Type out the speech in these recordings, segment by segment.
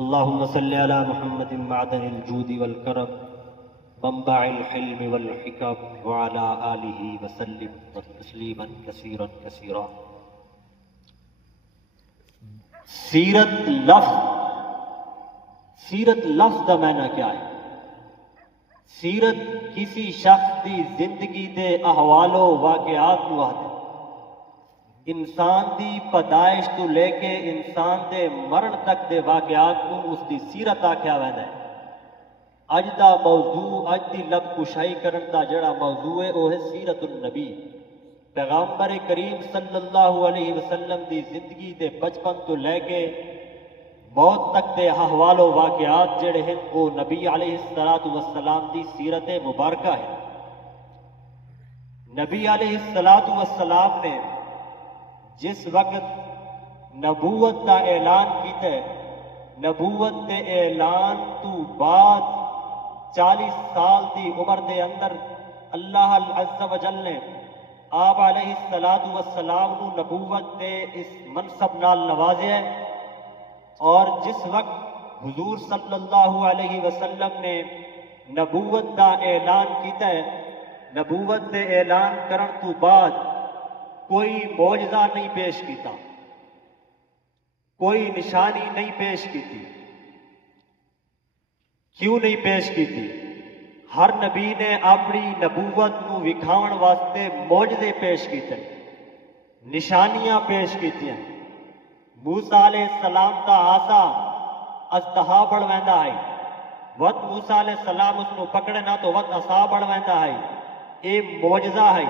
اللهم صل على محمد معدن الجود والكرم منبع الحلم والحكم وعلى آله وسلم تسلیما كثيرا كثيرا۔ سیرت لفظ کا معنی کیا ہے؟ سیرت کسی شخص کی زندگی دے احوال و واقعات کو آتے، انسان دی پیدائش تو لے کے انسان دے مرن تک دے واقعات کو اس دی سیرت آکھیا ویندا ہے۔ اج دا موضوع، اج دی لب کشائی کرن دا جڑا موضوع ہے وہ ہے سیرت النبی، پیغمبر کریم صلی اللہ علیہ وسلم دی زندگی دے بچپن تو لے کے موت تک دے احوال و واقعات جڑے ہیں وہ نبی علیہ السلام دی سیرت مبارکہ ہے۔ نبی علیہ السلام نے جس وقت نبوت کا اعلان کیتا ہے، نبوت کے اعلان تو بعد 40 سال دی عمر دے اندر اللہ عز و جل نے آپ علیہ السلام نو نبوت دے اس منصب نال نوازیا ہے، اور جس وقت حضور صلی اللہ علیہ وسلم نے نبوت کا اعلان کیتا ہے، نبوت دے اعلان کرن تو بعد کوئی معجزہ نہیں پیش کیتا، کوئی نشانی نہیں پیش کیتی۔ کیوں نہیں پیش کیتی؟ ہر نبی نے اپنی نبوت نو وکھاون واسطے معجزے پیش کیتے، نشانیاں پیش کیتیاں۔ موسیٰ علیہ السلام دا آسا اژدہا بڑھ ویندا ہے، وقت موسیٰ علیہ السلام اس نو پکڑے نہ تو وقت عصا بڑھ ویندا ہے، اے معجزہ ہے۔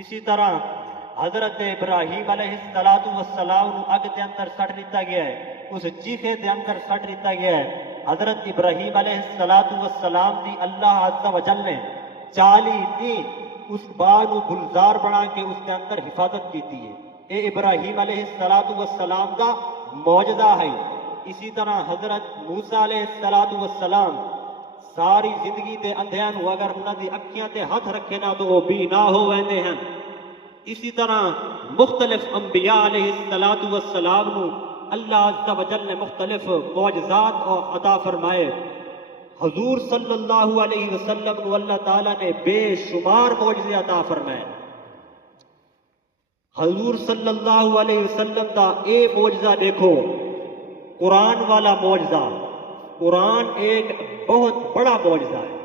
اسی طرح حضرت ابراہیم علیہ السلام نو اگ دے اندر سٹ دیتا گیا ہے، اس چیخے دے اندر سٹ دیتا گیا ہے۔ حضرت ابراہیم علیہ السلام دی اللہ عز و جل نے 40 دن اس باغ کو گلزار بنا کے اس کے اندر حفاظت کیتی ہے، اے ابراہیم علیہ السلام دا معجزہ ہے۔ اسی طرح حضرت موسیٰ علیہ السلام ساری زندگی دے اندھیاں نو اگر انہاں دی اکھیاں تے ہاتھ رکھے نہ تو وہ بینا ہو ویندے ہیں۔ اسی طرح مختلف انبیاء علیہ السلام نو اللہ عز و جل نے مختلف معجزات اور عطا فرمائے۔ حضور صلی اللہ علیہ وسلم نو اللہ تعالیٰ نے بے شمار معجزے عطا فرمائے۔ حضور صلی اللہ علیہ وسلم دا اے معجزہ دیکھو، قرآن والا معجزہ۔ قرآن ایک بہت بڑا معجزہ ہے،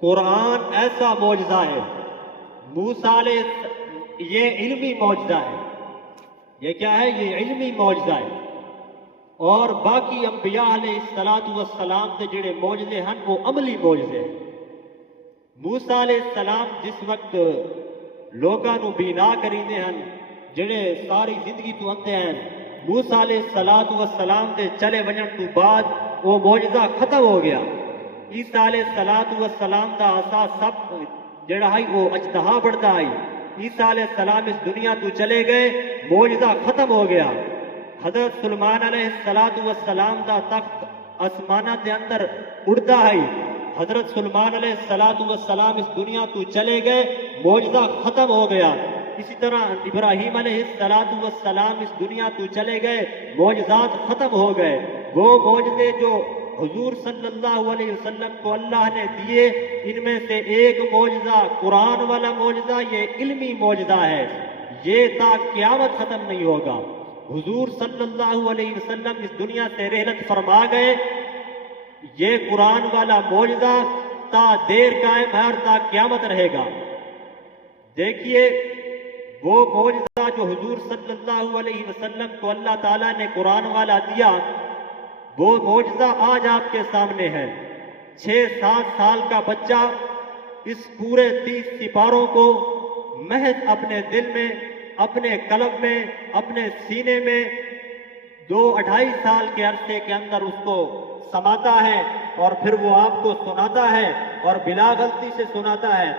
قرآن ایسا معجزہ ہے۔ موسیٰ علیہ یہ علمی معجزہ ہے، یہ کیا ہے؟ یہ علمی معجزہ ہے۔ اور باقی انبیاء علیہ السلام کے جڑے معجزے ہیں وہ عملی معجزے ہیں۔ موسیٰ علیہ السلام جس وقت لوگاں نو بینا کریندے ہیں، جڑے ساری زندگی تو اندھے ہیں، موسیٰ علیہ السلام دے چلے ونجن تو بعد وہ معجزہ ختم ہو گیا۔ عیسیٰ علیہ السلام دا عصا سب جڑا ہے وہ اژدہا بڑھتا ہے۔ عیسیٰ علیہ السلام اس دنیا تو چلے گئے، معجزہ ختم ہو گیا۔ حضرت سلیمان علیہ السلام دا تخت آسمانہ دے اندر اڑتا ہے، حضرت سلیمان علیہ السلام اس دنیا تو چلے گئے، معجزہ ختم ہو گیا۔ اسی طرح ابراہیم علیہ السلام اس دنیا تو چلے گئے، معجزات ختم ہو گئے۔ وہ معجزے جو حضور صلی اللہ علیہ وسلم کو اللہ نے دیے، ان میں سے ایک معجزہ قرآن والا معجزہ، یہ علمی معجزہ ہے، یہ تا قیامت ختم نہیں ہوگا۔ حضور صلی اللہ علیہ وسلم اس دنیا سے رحلت فرما گئے، یہ قرآن والا معجزہ تا دیر قائم ہے اور تا قیامت رہے گا۔ دیکھیے وہ معجزہ جو حضور صلی اللہ علیہ وسلم کو اللہ تعالیٰ نے قرآن والا دیا، وہ معجزہ آج آپ کے سامنے ہے۔ 6-7 سال کا بچہ اس پورے 30 سپاروں کو محض اپنے دل میں، اپنے قلب میں، اپنے سینے میں 2-2.5 سال کے عرصے کے اندر اس کو سماتا ہے، اور پھر وہ آپ کو سناتا ہے اور بلا غلطی سے سناتا ہے۔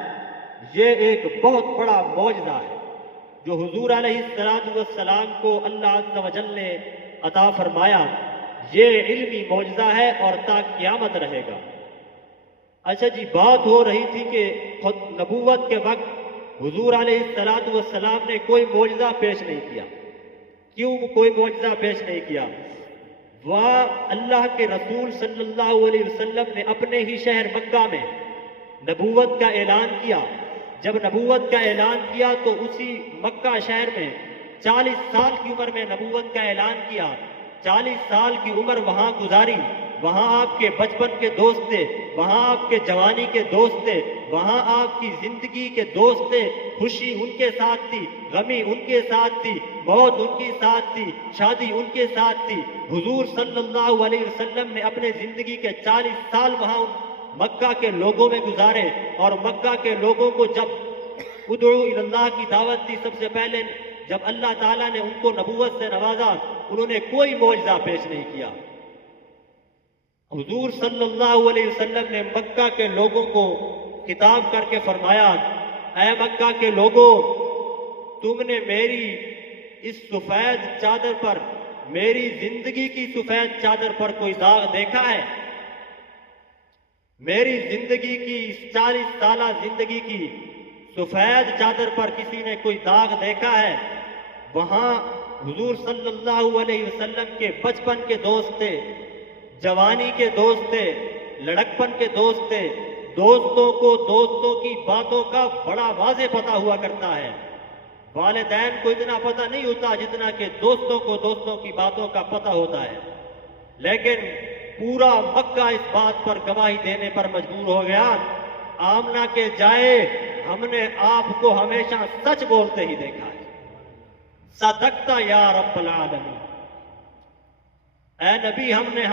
یہ ایک بہت بڑا معجزہ ہے جو حضور علیہ السلام کو اللہ عز و جل نے عطا فرمایا۔ یہ علمی معجزہ ہے اور تا قیامت رہے گا۔ اچھا جی، بات ہو رہی تھی کہ خود نبوت کے وقت حضور علیہ السلام نے کوئی معجزہ پیش نہیں کیا۔ کیوں کوئی معجزہ پیش نہیں کیا؟ وہ اللہ کے رسول صلی اللہ علیہ وسلم نے اپنے ہی شہر مکہ میں نبوت کا اعلان کیا. جب نبوت کا اعلان کیا تو اسی مکہ شہر میں 40 سال کی عمر میں نبوت کا اعلان کیا. 40 سال کی عمر وہاں گزاری. وہاں آپ کے بچپن کے دوست تھے, وہاں آپ کے جوانی کے دوست تھے, وہاں آپ کی زندگی کے دوست تھے. خوشی ان کے ساتھ تھی, غمی ان کے ساتھ تھی, موت ان کے ساتھ تھی, شادی ان کے ساتھ تھی. حضور صلی اللہ علیہ وسلم نے اپنے زندگی کے 40 سال وہاں مکہ کے لوگوں میں گزارے, اور مکہ کے لوگوں کو جب ادعو الی اللہ کی دعوت دی, سب سے پہلے جب اللہ تعالیٰ نے ان کو نبوت سے نوازا, انہوں نے کوئی معجزہ پیش نہیں کیا. حضور صلی اللہ علیہ وسلم نے مکہ کے لوگوں کو خطاب کر کے فرمایا, اے مکہ کے لوگوں, تم نے میری اس سفید چادر پر, میری زندگی کی سفید چادر پر کوئی داغ دیکھا ہے؟ میری زندگی کی اس 40 سالہ زندگی کی سفید چادر پر کسی نے کوئی داغ دیکھا ہے؟ وہاں حضور صلی اللہ علیہ وسلم کے بچپن کے دوست تھے, جوانی کے دوست تھے, لڑکپن کے دوست تھے. دوستوں کو دوستوں کی باتوں کا بڑا واضح پتہ ہوا کرتا ہے. والدین کو اتنا پتہ نہیں ہوتا جتنا کہ دوستوں کو دوستوں کی باتوں کا پتہ ہوتا ہے. لیکن پورا مکہ اس بات پر گواہی دینے پر مجبور ہو گیا, آمنہ کے جائے ہم نے آپ کو ہمیشہ سچ بولتے ہی دیکھا ہے. صدقتا یا رب العالمین, اے نبی ہم نے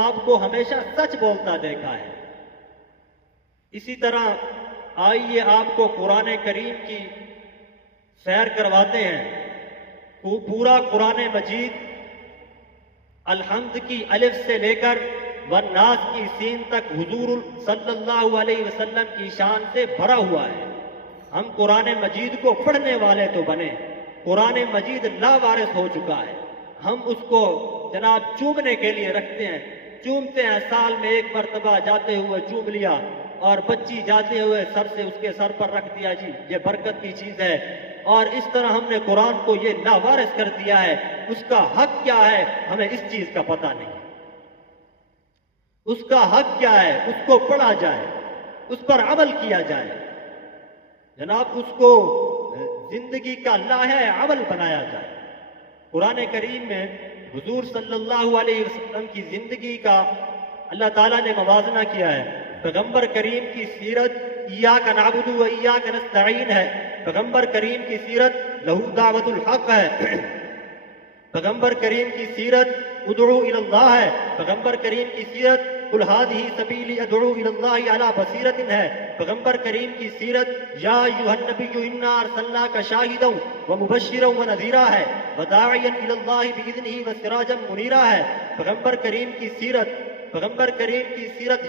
آپ کو ہمیشہ سچ بولتا دیکھا ہے. اسی طرح آئیے آپ کو قرآن کریم کی سیر کرواتے ہیں. پورا قرآن مجید الحمد کی الف سے لے کر والناس کی سین تک حضور صلی اللہ علیہ وسلم کی شان سے بھرا ہوا ہے. ہم قرآن مجید کو پڑھنے والے تو بنے, قرآن مجید لاوارث ہو چکا ہے. ہم اس کو جناب چومنے کے لیے رکھتے ہیں, چومتے ہیں, سال میں ایک مرتبہ جاتے ہوئے چوم لیا, اور بچی جاتے ہوئے سر سے اس کے سر پر رکھ دیا, جی یہ برکت کی چیز ہے. اور اس طرح ہم نے قرآن کو یہ لاوارث کر دیا ہے. اس کا حق کیا ہے ہمیں اس چیز کا پتہ نہیں. اس کا حق کیا ہے, اس کو پڑھا جائے, اس پر عمل کیا جائے. جناب اس کو زندگی کا لائحہ عمل بنایا جائے. قرآن کریم میں حضور صلی اللہ علیہ وسلم کی زندگی کا اللہ تعالیٰ نے موازنہ کیا ہے. پیغمبر کریم کی سیرت ایاک نعبد و ایاک نستعین ہے. پیغمبر کریم کی سیرت لہو دعوت الحق ہے. پیغمبر کریم کی سیرت ادعو الی اللہ ہے. پیغمبر کریم کی سیرت قل ھذہ سبیلی ادعو الی اللہ علی بصیرۃ ہے. پیغمبر کریم کی سیرت یا ایھا النبی انا ارسلناک شاہدا ومبشرا ونذیرا ہے, وداعیا الی اللہ باذنہ وسراجا منیرا ہے. پیغمبر کریم کی سیرت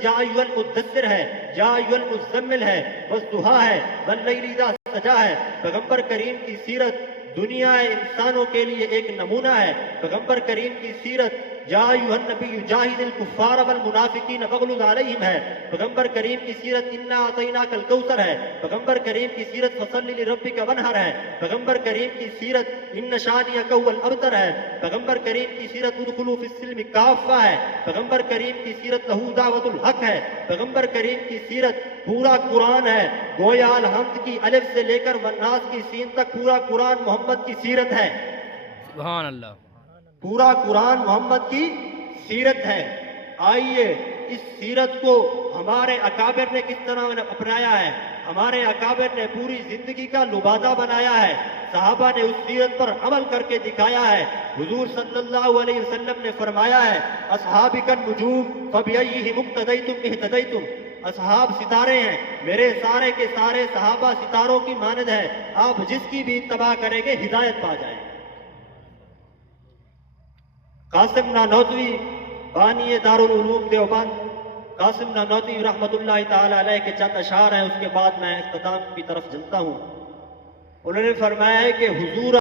یا ایھا المدثر ہے, یا ایھا المزمل ہے, والضحیٰ ہے, واللیل اذا سجا ہے. پیغمبر کریم کی سیرت دنیا انسانوں کے لیے ایک نمونہ ہے. پیغمبر کریم کی سیرت یا ایھا النبی جاہد الکفار والمنافقین واغلظ علیہم ہے. پیغمبر کریم کی سیرت انا اعطیناک الکوثر ہے. پیغمبر کریم کی سیرت فصل لربک وانحر ہے. پیغمبر کریم کی سیرت ان شانئک هو الابتر ہے. پیغمبر کریم کی سیرت ادخلوا فی السلم کافہ ہے. پیغمبر کریم کی سیرت لہو دعوت الحق ہے. پیغمبر کریم کی سیرت پورا قرآن ہے. گویا الحمد کی الف سے لے کر والناس کی سین تک پورا قرآن محمد کی سیرت ہے. سبحان اللہ. پورا قرآن محمد کی سیرت ہے. آئیے اس سیرت کو ہمارے اکابر نے کس طرح اپنایا ہے. ہمارے اکابر نے پوری زندگی کا لبادہ بنایا ہے. صحابہ نے اس سیرت پر عمل کر کے دکھایا ہے. حضور صلی اللہ علیہ وسلم نے فرمایا ہے اصحابک النجوم فبأیہم اقتدیتم اہتدیتم. اصحاب ستارے ہیں, میرے سارے کے سارے صحابہ ستاروں کی مانند ہے, آپ جس کی بھی اتباع کریں گے ہدایت پا جائیں. قاسم نانوتوی بانی دارالعلوم دیوبند, قاسم نانوتوی رحمۃ اللہ تعالی علیہ کے چند اشعار ہیں, اس کے بعد میں اختتام کی طرف چلتا ہوں. انہوں نے فرمایا ہے کہ حضور